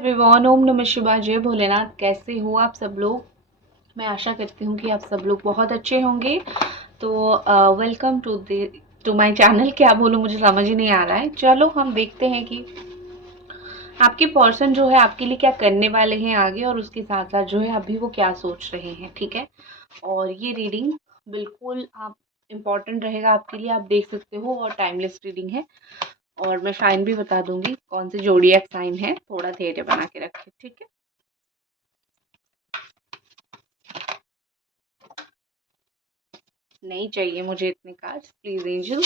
Everyone, ओम नमः शिवाय, जय भोलेनाथ। कैसे हो आप सब लोग? मैं आशा करती हूँ कि आप सब लोग बहुत अच्छे होंगे। तो वेलकम टू माय चैनल। क्या बोलूँ, मुझे समझ ही नहीं आ रहा है। चलो हम देखते हैं कि आपके पर्सन जो है आपके लिए क्या करने वाले हैं आगे, और उसके साथ साथ जो है अभी वो क्या सोच रहे हैं। ठीक है, और ये रीडिंग बिल्कुल आप इम्पॉर्टेंट रहेगा आपके लिए, आप देख सकते हो, और टाइमलेस रीडिंग है। और मैं साइन भी बता दूंगी कौन से जोडियक साइन है, थोड़ा धैर्य बना के रखें। ठीक है, नहीं चाहिए मुझे इतने कार्ड्स, प्लीज एंजल।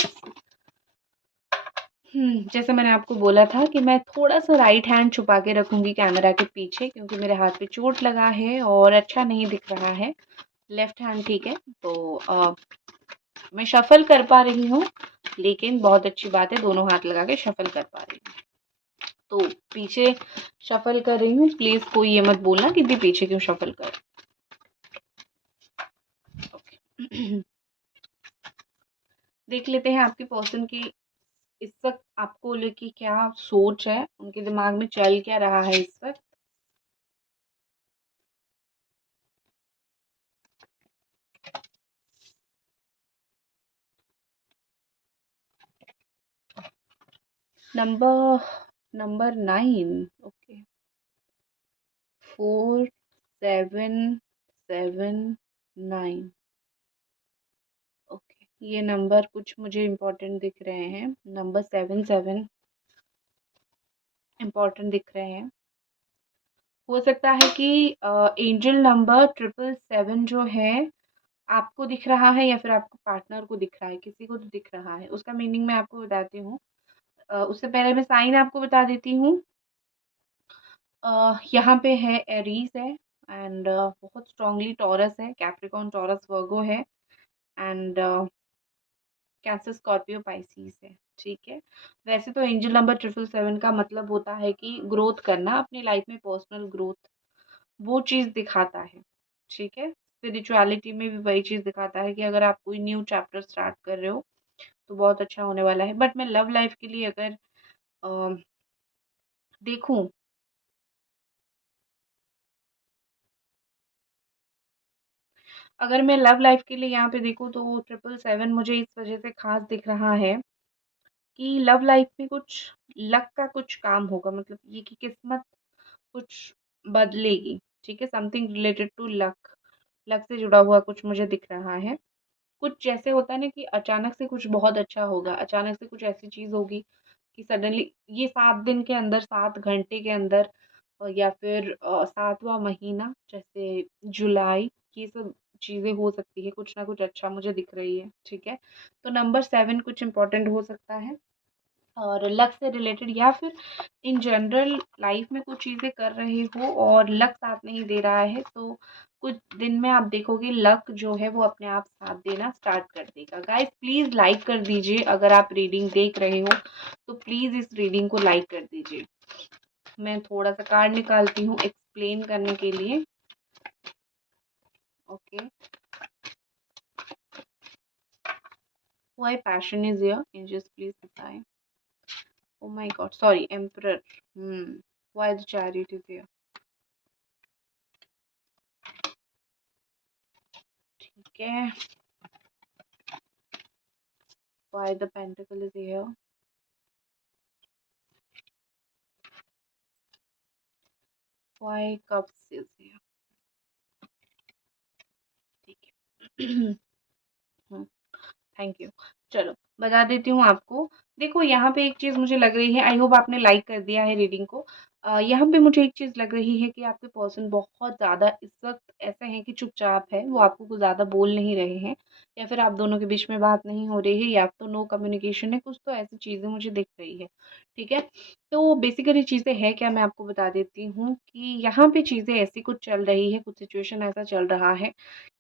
जैसे मैंने आपको बोला था कि मैं थोड़ा सा राइट हैंड छुपा के रखूंगी कैमरा के पीछे, क्योंकि मेरे हाथ पे चोट लगा है और अच्छा नहीं दिख रहा है। लेफ्ट हैंड ठीक है, तो मैं शफल कर पा रही हूँ, लेकिन बहुत अच्छी बात है, दोनों हाथ लगा के शफल कर पा रही हूँ। तो पीछे शफल कर रही हूँ, प्लीज कोई ये मत बोलना कि दी पीछे क्यों शफल कर। ओके। देख लेते हैं आपके पर्सन की इस वक्त आपको लेके क्या सोच है, उनके दिमाग में चल क्या रहा है इस वक्त। Number number 9। ओके, 4779। ओके, ये नंबर कुछ मुझे इम्पोर्टेंट दिख रहे हैं। नंबर 77 इम्पोर्टेंट दिख रहे हैं। हो सकता है कि एंजल नंबर 777 जो है आपको दिख रहा है, या फिर आपको पार्टनर को दिख रहा है, किसी को तो दिख रहा है। उसका मीनिंग मैं आपको बताती हूँ। उससे पहले मैं साइन आपको बता देती हूँ। यहाँ पे है एरीज है, एंड बहुत स्ट्रांगली टॉरस है, कैप्रिकॉर्न टॉरस वर्गो है, एंड कैंसर स्कॉर्पियो पाइसीस है। ठीक है, वैसे तो एंजल नंबर 777 का मतलब होता है कि ग्रोथ करना अपनी लाइफ में, पर्सनल ग्रोथ, वो चीज़ दिखाता है। ठीक है, स्पिरिचुअलिटी में भी वही चीज़ दिखाता है कि अगर आप कोई न्यू चैप्टर स्टार्ट कर रहे हो तो बहुत अच्छा होने वाला है। बट मैं लव लाइफ के लिए अगर देखूं, अगर मैं लव लाइफ के लिए यहाँ पे देखूँ, तो वो 777 मुझे इस वजह से खास दिख रहा है कि लव लाइफ में कुछ लक का कुछ काम होगा, मतलब ये कि किस्मत कुछ बदलेगी। ठीक है, something related to luck, luck से जुड़ा हुआ कुछ मुझे दिख रहा है। कुछ जैसे होता है ना कि अचानक से कुछ बहुत अच्छा होगा, अचानक से कुछ ऐसी चीज़ होगी कि सडनली ये 7 दिन के अंदर, 7 घंटे के अंदर, या फिर 7वां महीना जैसे जुलाई, ये सब चीज़ें हो सकती है। कुछ ना कुछ अच्छा मुझे दिख रही है। ठीक है, तो नंबर 7 कुछ इम्पोर्टेंट हो सकता है, और लक से रिलेटेड, या फिर इन जनरल लाइफ में कुछ चीज़ें कर रहे हो और लक साथ नहीं दे रहा है, तो कुछ दिन में आप देखोगे लक जो है वो अपने आप साथ देना स्टार्ट कर देगा। गाइस प्लीज़ लाइक कर दीजिए, अगर आप रीडिंग देख रहे हो तो प्लीज़ इस रीडिंग को लाइक कर दीजिए। मैं थोड़ा सा कार्ड निकालती हूँ एक्सप्लेन करने के लिए। Okay, why passion is here, angels please बताएं। Oh my god, sorry, emperor. Why the chariot is here. ठीक है, why the pentacle is here. Why cups is here. ठीक है। Thank you. चलो बता देती हूँ आपको। देखो यहाँ पे एक चीज़ मुझे लग रही है, आई होप आपने लाइक कर दिया है रीडिंग को। यहाँ पे मुझे एक चीज़ लग रही है कि आपके पर्सन बहुत ज़्यादा इस वक्त ऐसे हैं कि चुपचाप है, वो आपको कुछ ज़्यादा बोल नहीं रहे हैं, या फिर आप दोनों के बीच में बात नहीं हो रही है, या तो नो कम्युनिकेशन है, कुछ तो ऐसी चीज़ें मुझे दिख रही है। ठीक है, तो बेसिकली चीज़ें है क्या, मैं आपको बता देती हूँ कि यहाँ पे चीज़ें ऐसी कुछ चल रही है, कुछ सिचुएशन ऐसा चल रहा है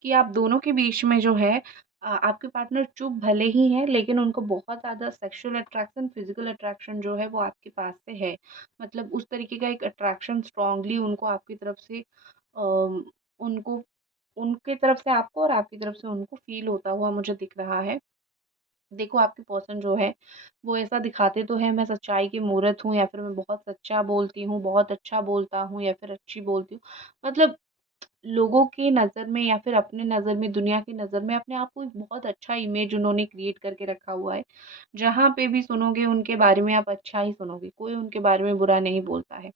कि आप दोनों के बीच में जो है, आपके पार्टनर चुप भले ही हैं, लेकिन उनको बहुत ज़्यादा सेक्सुअल अट्रैक्शन, फिजिकल अट्रैक्शन जो है वो आपके पास से है। मतलब उस तरीके का एक अट्रैक्शन स्ट्रांगली उनको आपकी तरफ से, उनको, उनकी तरफ से आपको और आपकी तरफ से उनको फील होता हुआ मुझे दिख रहा है। देखो आपके पर्सन जो है, वो ऐसा दिखाते तो हैं मैं सच्चाई की मूरत हूँ या फिर मैं बहुत सच्चा बोलती हूँ, बहुत अच्छा बोलता हूँ या फिर अच्छी बोलती हूँ। मतलब लोगों की नज़र में या फिर अपने नज़र में, दुनिया की नज़र में अपने आप को एक बहुत अच्छा इमेज उन्होंने क्रिएट करके रखा हुआ है। जहाँ पे भी सुनोगे उनके बारे में आप अच्छा ही सुनोगे, कोई उनके बारे में बुरा नहीं बोलता है।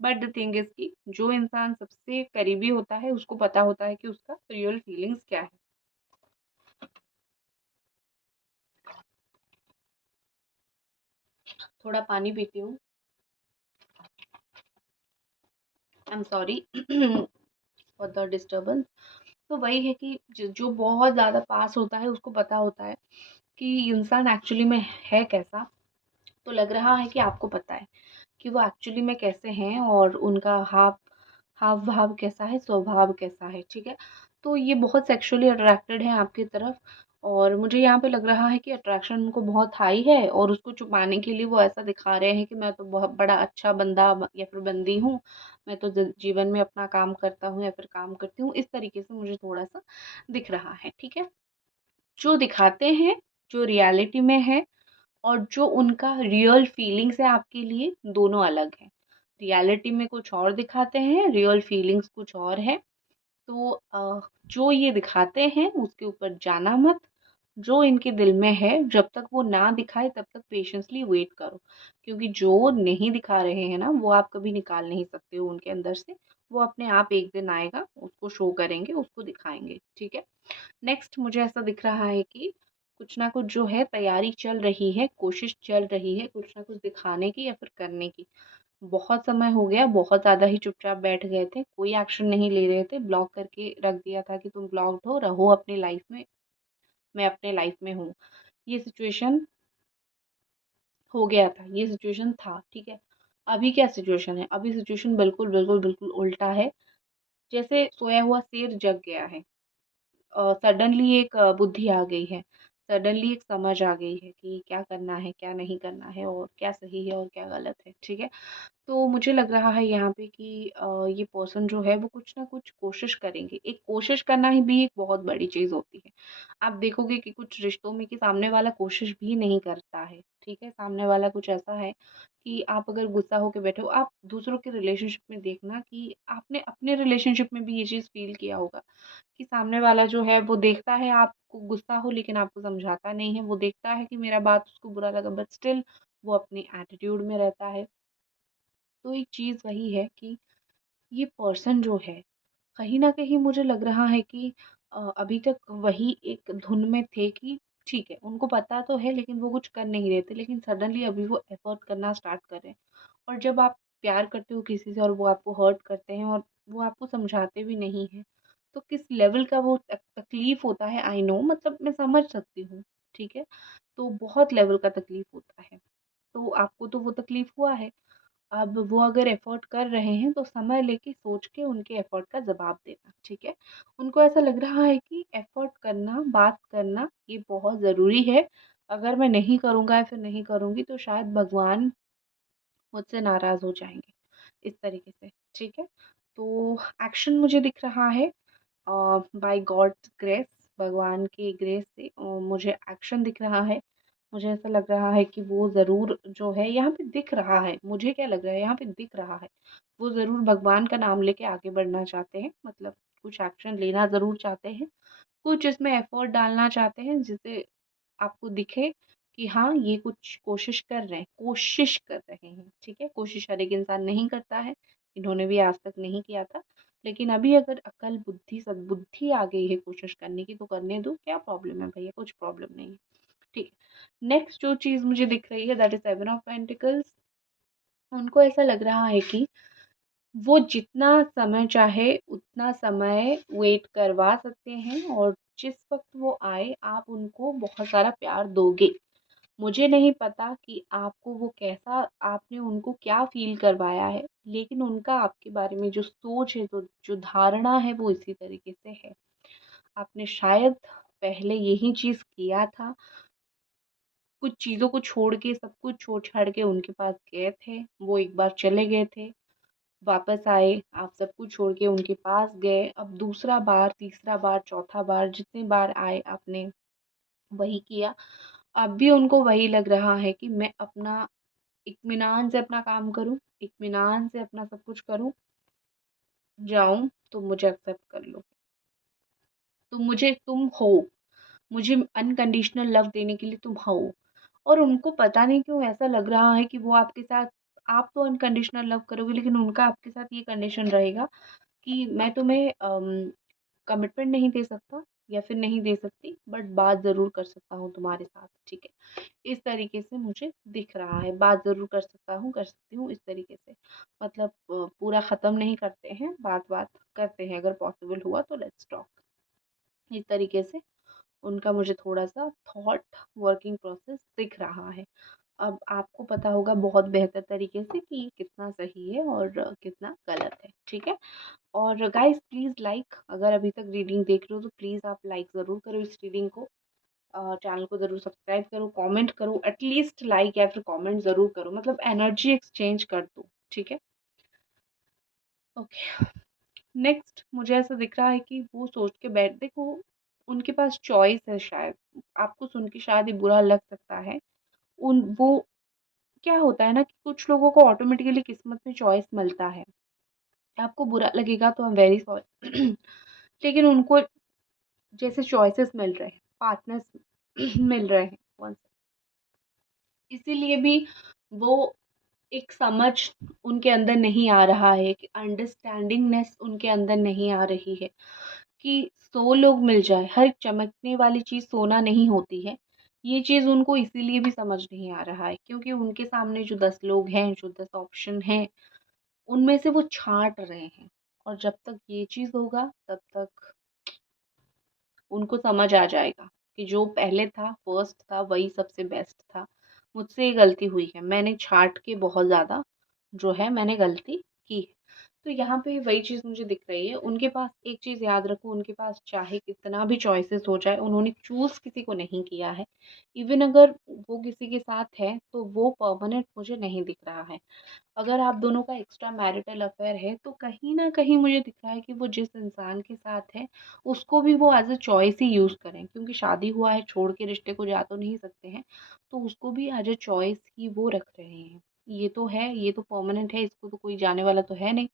बट द थिंग इज़ कि जो इंसान सबसे करीबी होता है उसको पता होता है कि उसका रियल फीलिंग्स क्या है। थोड़ा पानी पीती हूँ। I am sorry for the disturbance. तो वही है कि जो बहुत ज़्यादा पास होता है उसको पता होता है कि इंसान एक्चुअली में है कैसा। तो लग रहा है कि आपको पता है कि वो एक्चुअली में कैसे हैं और उनका हाव भाव कैसा है, स्वभाव कैसा है, ठीक है। तो ये बहुत सेक्सुअली अट्रैक्टेड है आपकी तरफ, और मुझे यहाँ पे लग रहा है कि अट्रैक्शन उनको बहुत हाई है और उसको छुपाने के लिए वो ऐसा दिखा रहे हैं कि मैं तो बहुत बड़ा अच्छा बंदा या फिर बंदी हूँ, मैं तो जीवन में अपना काम करता हूँ या फिर काम करती हूँ, इस तरीके से मुझे थोड़ा सा दिख रहा है, ठीक है। जो दिखाते हैं, जो रियलिटी में है और जो उनका रियल फीलिंग्स है आपके लिए, दोनों अलग हैं। रियलिटी में कुछ और दिखाते हैं, रियल फीलिंग्स कुछ और है। तो जो ये दिखाते हैं उसके ऊपर जाना मत। जो इनके दिल में है जब तक वो ना दिखाए तब तक पेशेंसली वेट करो, क्योंकि जो नहीं दिखा रहे हैं ना वो आप कभी निकाल नहीं सकते हो उनके अंदर से। वो अपने आप एक दिन आएगा, उसको शो करेंगे, उसको दिखाएंगे, ठीक है। नेक्स्ट मुझे ऐसा दिख रहा है कि कुछ ना कुछ जो है तैयारी चल रही है, कोशिश चल रही है कुछ ना कुछ दिखाने की या फिर करने की। बहुत समय हो गया, बहुत ज़्यादा ही चुपचाप बैठ गए थे, कोई एक्शन नहीं ले रहे थे, ब्लॉक करके रख दिया था कि तुम ब्लॉक्ड हो, रहो अपनी लाइफ में, मैं अपने लाइफ में हूँ। ये सिचुएशन हो गया था, ये सिचुएशन था, ठीक है। अभी क्या सिचुएशन है? अभी सिचुएशन बिल्कुल, बिल्कुल, बिल्कुल उल्टा है। जैसे सोया हुआ शेर जग गया है। सडनली एक बुद्धि आ गई है, सडनली एक समझ आ गई है कि क्या करना है, क्या नहीं करना है और क्या सही है और क्या गलत है, ठीक है। तो मुझे लग रहा है यहाँ पे कि ये पर्सन जो है वो कुछ ना कुछ कोशिश करेंगे। एक कोशिश करना ही भी एक बहुत बड़ी चीज़ होती है। आप देखोगे कि कुछ रिश्तों में कि सामने वाला कोशिश भी नहीं करता है, ठीक है। सामने वाला कुछ ऐसा है कि आप अगर गुस्सा होके बैठे हो, आप दूसरों के रिलेशनशिप में देखना कि आपने अपने रिलेशनशिप में भी ये चीज़ फ़ील किया होगा कि सामने वाला जो है वो देखता है आपको गुस्सा हो लेकिन आपको समझाता नहीं है। वो देखता है कि मेरा बात उसको बुरा लगा बट स्टिल वो अपनी एटीट्यूड में रहता है। तो एक चीज़ वही है कि ये पर्सन जो है, कहीं न कहीं मुझे लग रहा है कि अभी तक वही एक धुन में थे कि ठीक है, उनको पता तो है लेकिन वो कुछ कर नहीं रहे थे, लेकिन सडनली अभी वो एफ़र्ट करना स्टार्ट कर रहे हैं। और जब आप प्यार करते हो किसी से और वो आपको हर्ट करते हैं और वो आपको समझाते भी नहीं हैं, तो किस लेवल का वो तकलीफ़ होता है, आई नो, मतलब मैं समझ सकती हूँ, ठीक है? तो बहुत लेवल का तकलीफ़ होता है। तो आपको तो वो तकलीफ़ हुआ है। अब वो अगर एफ़र्ट कर रहे हैं तो समय लेके सोच के उनके एफ़र्ट का जवाब देना, ठीक है? उनको ऐसा लग रहा है कि एफ़र्ट करना, बात करना ये बहुत ज़रूरी है। अगर मैं नहीं करूँगा या फिर नहीं करूँगी तो शायद भगवान मुझसे नाराज़ हो जाएँगे, इस तरीके से, ठीक है? तो एक्शन मुझे दिख रहा है बाय गॉड्स ग्रेस, भगवान की ग्रेस से मुझे एक्शन दिख रहा है। मुझे ऐसा लग रहा है कि वो ज़रूर जो है यहाँ पे दिख रहा है, मुझे क्या लग रहा है यहाँ पे दिख रहा है, वो ज़रूर भगवान का नाम लेके आगे बढ़ना चाहते हैं, मतलब कुछ एक्शन लेना ज़रूर चाहते हैं, कुछ इसमें एफ़र्ट डालना चाहते हैं जिससे आपको दिखे कि हाँ, ये कुछ कोशिश कर रहे हैं, ठीक है? कोशिश हर एक इंसान नहीं करता है, इन्होंने भी आज तक नहीं किया था। लेकिन अभी अगर अकल, बुद्धि, सद्बुद्धि आ गई है कोशिश करने की तो करने दो, क्या प्रॉब्लम है भैया? कुछ प्रॉब्लम नहीं है, ठीक है। नेक्स्ट जो चीज़ मुझे दिख रही है दैट इज़ 7 ऑफ पेंटिकल्स। उनको ऐसा लग रहा है कि वो जितना समय चाहे उतना समय वेट करवा सकते हैं और जिस वक़्त वो आए आप उनको बहुत सारा प्यार दोगे। मुझे नहीं पता कि आपको वो कैसा आपने उनको क्या फ़ील करवाया है, लेकिन उनका आपके बारे में जो सोच है, तो जो धारणा है वो इसी तरीके से है। आपने शायद पहले यही चीज़ किया था, कुछ चीज़ों को छोड़ के सब कुछ छोड़-छाड़ के उनके पास गए थे, वो एक बार चले गए थे, वापस आए, आप सब कुछ छोड़ के उनके पास गए, अब दूसरा बार, तीसरा बार, चौथा बार जितनी बार आए आपने वही किया। अब भी उनको वही लग रहा है कि मैं अपना इत्मीनान से अपना काम करूँ, इत्मीनान से अपना सब कुछ करूँ, जाऊँ तो मुझे एक्सेप्ट कर लो। तुम हो, मुझे अनकंडीशनल लव देने के लिए तुम हो। और उनको पता नहीं क्यों ऐसा लग रहा है कि वो आपके साथ, आप तो अनकंडीशनल लव करोगे लेकिन उनका आपके साथ ये कंडीशन रहेगा कि मैं तुम्हें कमिटमेंट नहीं दे सकता या फिर नहीं दे सकती, बट बात ज़रूर कर सकता हूँ तुम्हारे साथ, ठीक है। इस तरीके से मुझे दिख रहा है, बात ज़रूर कर सकता हूँ, कर सकती हूँ, इस तरीके से। मतलब पूरा ख़त्म नहीं करते हैं, बात बात करते हैं, अगर पॉसिबल हुआ तो लेट्स टॉक, इस तरीके से उनका मुझे थोड़ा-सा थॉट वर्किंग प्रोसेस दिख रहा है। अब आपको पता होगा बहुत बेहतर तरीके से कि ये कितना सही है और कितना गलत है, ठीक है? और गाइस प्लीज़ लाइक, अगर अभी तक रीडिंग देख रहे हो तो प्लीज़ आप लाइक ज़रूर करो इस रीडिंग को। चैनल को ज़रूर सब्सक्राइब करो, कमेंट करो, एटलीस्ट लाइक या फिर कमेंट ज़रूर करो, मतलब एनर्जी एक्सचेंज कर दो, ठीक है? ओके, नेक्स्ट मुझे ऐसा दिख रहा है कि वो सोच के बैठ, देखो उनके पास चॉइस है शायद, आपको सुन के शायद ये बुरा लग सकता है। उन वो क्या होता है ना कि कुछ लोगों को ऑटोमेटिकली किस्मत में चॉइस मिलता है। आपको बुरा लगेगा तो आई एम वेरी सॉरी लेकिन उनको जैसे चॉइसेस मिल रहे हैं, पार्टनर्स मिल रहे हैं once, इसीलिए भी वो एक समझ उनके अंदर नहीं आ रहा है, कि अंडरस्टैंडिंगनेस उनके अंदर नहीं आ रही है कि 100 लोग मिल जाए, हर चमकने वाली चीज़ सोना नहीं होती है। ये चीज़ उनको इसीलिए भी समझ नहीं आ रहा है क्योंकि उनके सामने जो 10 लोग हैं, जो 10 ऑप्शन हैं, उनमें से वो छाँट रहे हैं। और जब तक ये चीज़ होगा तब तक उनको समझ आ जाएगा कि जो पहले था, फर्स्ट था, वही सबसे बेस्ट था। मुझसे ये गलती हुई है, मैंने छाँट के बहुत ज़्यादा जो है मैंने गलती की है। तो यहाँ पे वही चीज़ मुझे दिख रही है, उनके पास एक चीज़ याद रखो, उनके पास चाहे कितना भी चॉइसेस हो जाए, उन्होंने चूज़ किसी को नहीं किया है। इवन अगर वो किसी के साथ है, तो वो परमानेंट मुझे नहीं दिख रहा है। अगर आप दोनों का एक्स्ट्रा मैरिटल अफेयर है तो कहीं न कहीं मुझे दिख रहा है कि वो जिस इंसान के साथ है, उसको भी वो as a choice he use करें, क्योंकि शादी हुआ है, छोड़ के रिश्ते को जा तो नहीं सकते हैं, तो उसको भी एज़ अ चॉइस ही वो रख रहे हैं। ये तो है, ये तो परमानेंट है, इसको तो कोई जाने वाला तो है नहीं,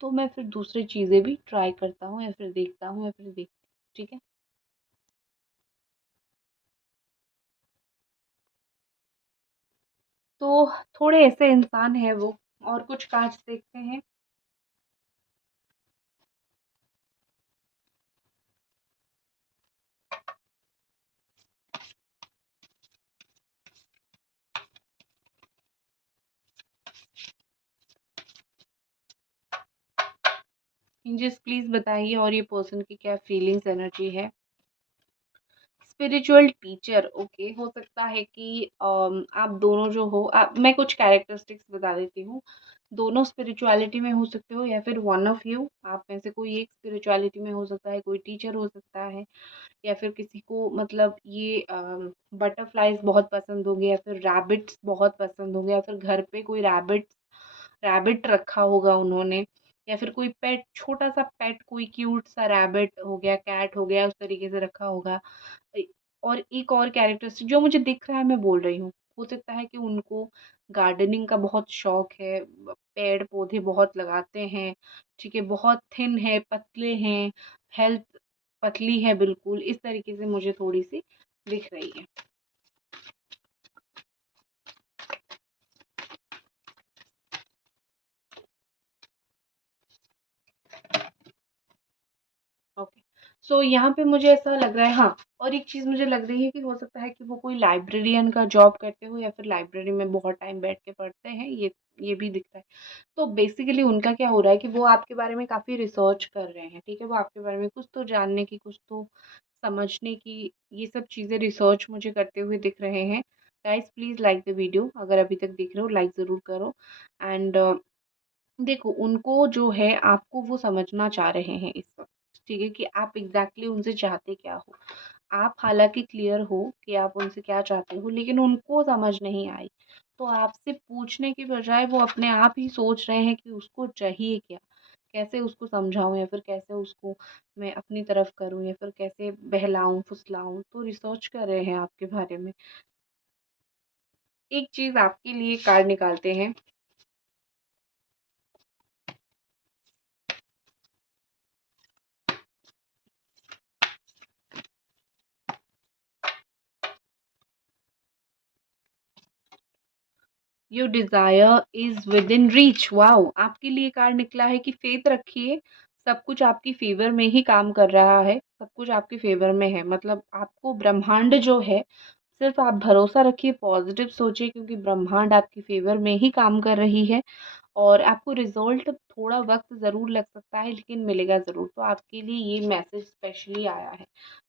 तो मैं फिर दूसरी चीज़ें भी ट्राई करता हूँ या फिर देखता हूँ या फिर देखती हूँ, ठीक है? तो थोड़े ऐसे इंसान हैं वो। और कुछ कार्ड्स देखते हैं। एंजल्स प्लीज़ बताइए और ये पर्सन की क्या फीलिंग्स एनर्जी है? स्पिरिचुअल टीचर, ओके, हो सकता है कि आप दोनों जो हो, मैं कुछ कैरेक्टरिस्टिक्स बता देती हूँ। दोनों स्पिरिचुअलिटी में हो सकते हो या फिर वन ऑफ यू, आप में से कोई एक स्पिरिचुअलिटी में हो सकता है, कोई टीचर हो सकता है, या फिर किसी को मतलब ये बटरफ्लाइज बहुत पसंद होंगे या फिर रैबिट्स बहुत पसंद होंगे, या फिर घर पे कोई रैबिट रखा होगा उन्होंने, या फिर कोई पेट, छोटा सा पेट, कोई क्यूट सा रैबिट हो गया, कैट हो गया, उस तरीके से रखा होगा। ए- और एक और कैरेक्टरिस्टिक जो मुझे दिख रहा है, मैं बोल रही हूँ, हो सकता है कि उनको गार्डनिंग का बहुत शौक है, पेड़ पौधे बहुत लगाते हैं, ठीक है, बहुत थिन है, पतले हैं, हेल्थ पतली है बिल्कुल, इस तरीके से मुझे थोड़ी सी दिख रही है। ओके, सो यहाँ पे मुझे ऐसा लग रहा है, हाँ, और एक चीज़ मुझे लग रही है कि हो सकता है कि वो कोई लाइब्रेरियन का जॉब करते हो या फिर लाइब्रेरी में बहुत टाइम बैठ के पढ़ते हैं, ये भी दिखता है। तो बेसिकली उनका क्या हो रहा है कि वो आपके बारे में काफ़ी रिसर्च कर रहे हैं, ठीक है, वो आपके बारे में कुछ तो जानने की, कुछ तो समझने की, ये सब चीज़ें रिसर्च मुझे करते हुए दिख रहे हैं। Guys please like the video, अगर अभी तक देख रहे हो लाइक ज़रूर करो। एंड देखो उनको जो है, आपको वो समझना चाह रहे हैं इस वक्त, ठीक है, कि आप एग्जैक्टली उनसे चाहते क्या हो। आप हालांकि क्लियर हो कि आप उनसे क्या चाहते हो, लेकिन उनको समझ नहीं आई, तो आपसे पूछने की बजाय वो अपने आप ही सोच रहे हैं कि उसको चाहिए क्या, कैसे उसको समझाऊँ या फिर कैसे उसको मैं अपनी तरफ करूँ या फिर कैसे बहलाऊँ, फुसलाऊँ, तो रिसर्च कर रहे हैं आपके बारे में। एक चीज़ आपके लिए कार्ड निकालते हैं। Your desire is with in reach. Wow! आपके लिए कार्ड निकला है कि फ़ेथ रखिए, सब कुछ आपकी फ़ेवर में ही काम कर रहा है, सब कुछ आपके फ़ेवर में है। मतलब आपको ब्रह्मांड जो है, सिर्फ़ आप भरोसा रखिए, पॉज़िटिव सोचिए, क्योंकि ब्रह्मांड आपकी फ़ेवर में ही काम कर रही है और आपको रिज़ल्ट थोड़ा वक़्त ज़रूर लग सकता है, लेकिन मिलेगा ज़रूर। तो आपके लिए ये मैसेज स्पेशली आया है।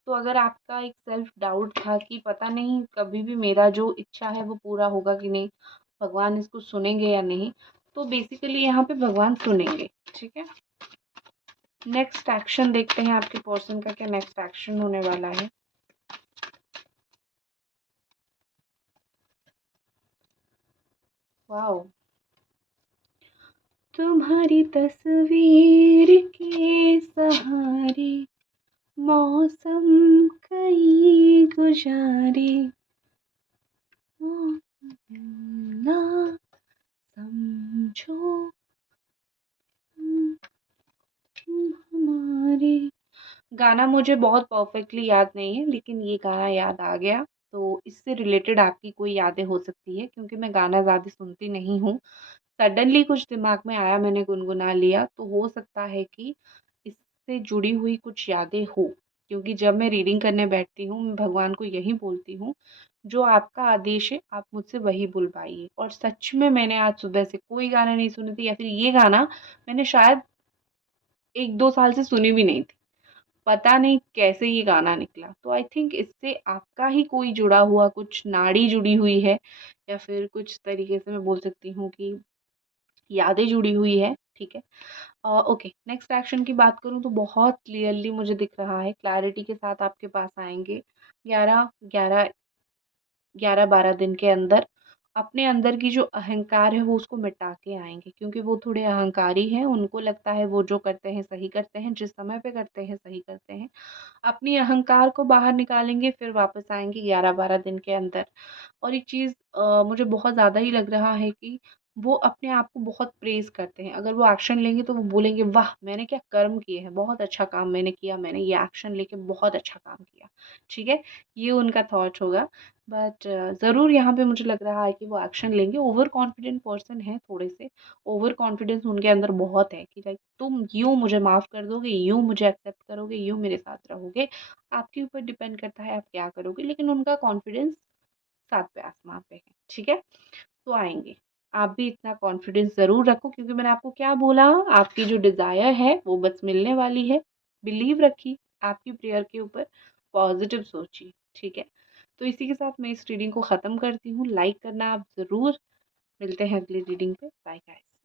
तो अगर आपका एक सेल्फ डाउट था कि पता नहीं कभी भी मेरा जो इच्छा है वो पूरा होगा कि नहीं, भगवान इसको सुनेंगे या नहीं, तो बेसिकली यहाँ पे भगवान सुनेंगे। ठीक है, नेक्स्ट एक्शन देखते हैं आपके पर्सन का क्या नेक्स्ट एक्शन होने वाला है। वाओ! तुम्हारी तस्वीर के सहारे मौसम कई गुजारे, ना समझो हमारे। गाना मुझे बहुत परफेक्टली याद नहीं है, लेकिन ये गाना याद आ गया। तो इससे रिलेटेड आपकी कोई यादें हो सकती है, क्योंकि मैं गाना ज़्यादा सुनती नहीं हूँ। सडनली कुछ दिमाग में आया, मैंने गुनगुना लिया, तो हो सकता है कि इससे जुड़ी हुई कुछ यादें हो। क्योंकि जब मैं रीडिंग करने बैठती हूँ, मैं भगवान को यही बोलती हूँ, जो आपका आदेश है आप मुझसे वही बुलवाइए। और सच में मैंने आज सुबह से कोई गाना नहीं सुनी थी, या फिर ये गाना मैंने शायद 1-2 साल से सुनी भी नहीं थी। पता नहीं कैसे ये गाना निकला। तो आई थिंक इससे आपका ही कोई जुड़ा हुआ कुछ नाड़ी जुड़ी हुई है, या फिर कुछ तरीके से मैं बोल सकती हूँ कि यादें जुड़ी हुई है। ठीक है। ओके, नेक्स्ट एक्शन की बात करूँ तो बहुत क्लियरली मुझे दिख रहा है, क्लैरिटी के साथ आपके पास आएँगे। 11 11 11-12 दिन के अंदर अपने अंदर की जो अहंकार है वो उसको मिटा के आएँगे, क्योंकि वो थोड़े अहंकारी हैं, उनको लगता है वो जो करते हैं सही करते हैं, जिस समय पे करते हैं सही करते हैं। अपनी अहंकार को बाहर निकालेंगे, फिर वापस आएँगे 11-12 दिन के अंदर। और एक चीज़ मुझे बहुत ज़्यादा ही लग रहा है कि वो अपने आप को बहुत प्रेज़ करते हैं। अगर वो एक्शन लेंगे तो वो बोलेंगे, वाह! मैंने क्या कर्म किए हैं, बहुत अच्छा काम मैंने किया, मैंने ये एक्शन लेके बहुत अच्छा काम किया। ठीक है? ये उनका थॉट होगा। बट ज़रूर यहाँ पे मुझे लग रहा है कि वो एक्शन लेंगे। ओवर कॉन्फिडेंट पर्सन हैं थोड़े से, ओवर कॉन्फिडेंस उनके अंदर बहुत है कि लाइक तुम यूँ मुझे माफ़ कर दोगे, यूँ मुझे एक्सेप्ट करोगे, यूँ मेरे साथ रहोगे। आपके ऊपर डिपेंड करता है आप क्या करोगे, लेकिन उनका कॉन्फिडेंस 7 पे आसमान पे है। ठीक है? तो आएँगे। आप भी इतना कॉन्फिडेंस ज़रूर रखो, क्योंकि मैंने आपको क्या बोला, आपकी जो डिज़ायर है वो बस मिलने वाली है। बिलीव रखिए आपकी प्रेयर के ऊपर, पॉज़िटिव सोचिए। ठीक है? तो इसी के साथ मैं इस रीडिंग को ख़त्म करती हूँ। लाइक करना आप ज़रूर। मिलते हैं अगली रीडिंग पे। Bye guys.